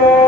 Yeah.